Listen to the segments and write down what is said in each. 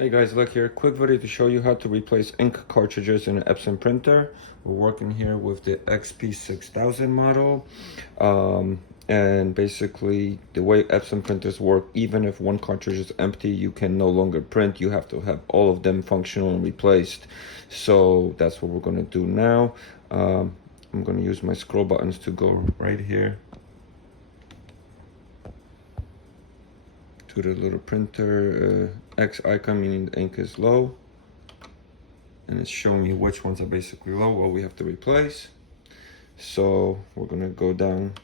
Hey guys, LechK here. Quick video to show you how to replace ink cartridges in an EPSON printer. We're working here with the XP-6000 model. And basically the way EPSON printers work, even if one cartridge is empty, you can no longer print. You have to have all of them functional and replaced. So that's what we're going to do now. I'm going to use my scroll buttons to go right here to the little printer X icon, meaning the ink is low, and it's showing me which ones are basically low, what we have to replace. So we're gonna go down,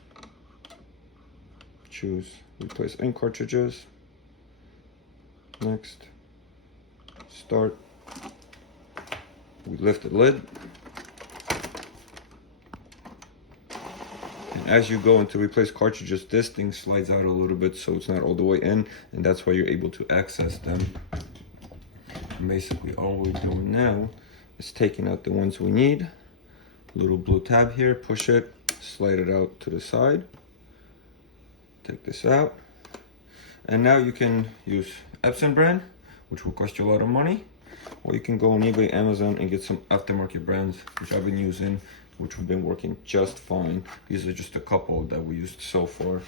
choose replace ink cartridges, next, start. We lift the lid, and as you go into replace cartridges, this thing slides out a little bit so it's not all the way in, and that's why you're able to access them. And basically all we're doing now is taking out the ones we need. Little blue tab here, push it, slide it out to the side, take this out, and now you can use EPSON brand, which will cost you a lot of money, or you can go on eBay, Amazon, and get some aftermarket brands, which I've been using, which have been working just fine. These are just a couple that we used so far,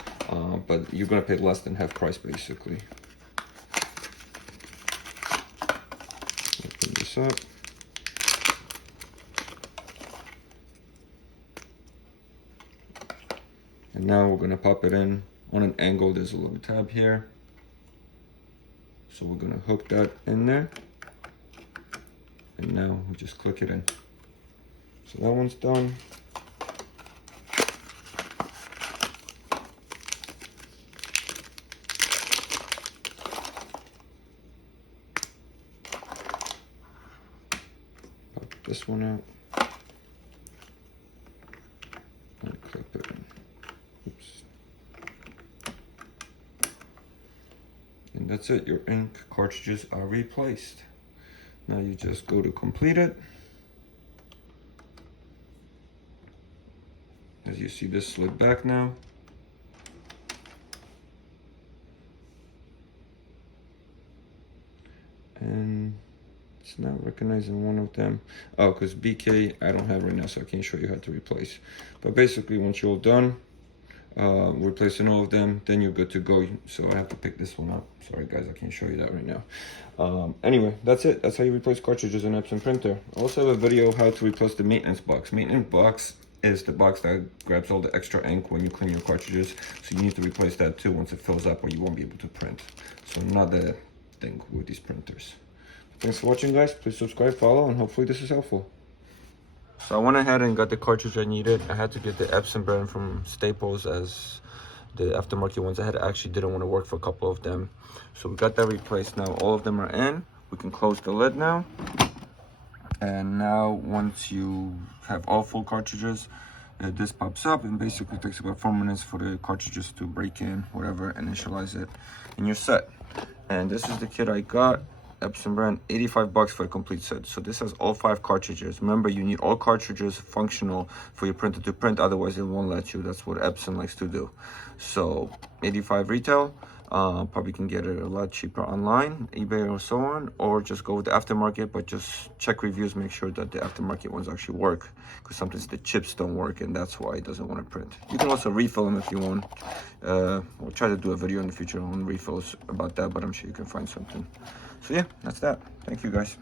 but you're gonna pay less than half price basically. Open this up. And now we're gonna pop it in on an angle. There's a little tab here. So we're gonna hook that in there. And now we just click it in. So that one's done. Pop this one out. And clip it in. Oops. And that's it, your ink cartridges are replaced. Now you just go to complete it. As you see, this slid back now. And it's not recognizing one of them. Oh, because BK I don't have right now, so I can't show you how to replace. But basically, once you're all done replacing all of them, then you're good to go. So I have to pick this one up. Sorry guys, I can't show you that right now. Anyway, that's it. That's how you replace cartridges in EPSON printer. I also have a video how to replace the maintenance box. Maintenance box is the box that grabs all the extra ink when you clean your cartridges. So you need to replace that too once it fills up, or you won't be able to print. So another thing with these printers. Thanks for watching guys. Please subscribe, follow, and hopefully this is helpful. So I went ahead and got the cartridge I needed. I had to get the EPSON brand from Staples, as the aftermarket ones I had actually didn't want to work for a couple of them. So we got that replaced. Now all of them are in. We can close the lid now. And now once you have all full cartridges, this pops up, and basically takes about 4 minutes for the cartridges to break in, whatever, initialize it, and you're set. And this is the kit I got. EPSON brand, 85 bucks for a complete set. So this has all 5 cartridges. Remember, you need all cartridges functional for your printer to print, otherwise it won't let you. That's what EPSON likes to do. So 85 retail. Probably can get it a lot cheaper online, eBay or so on, or just go with the aftermarket, but just check reviews, make sure that the aftermarket ones actually work, because sometimes the chips don't work and that's why it doesn't want to print. You can also refill them if you want. We'll try to do a video in the future on refills about that, but I'm sure you can find something. So yeah, that's that. Thank you guys.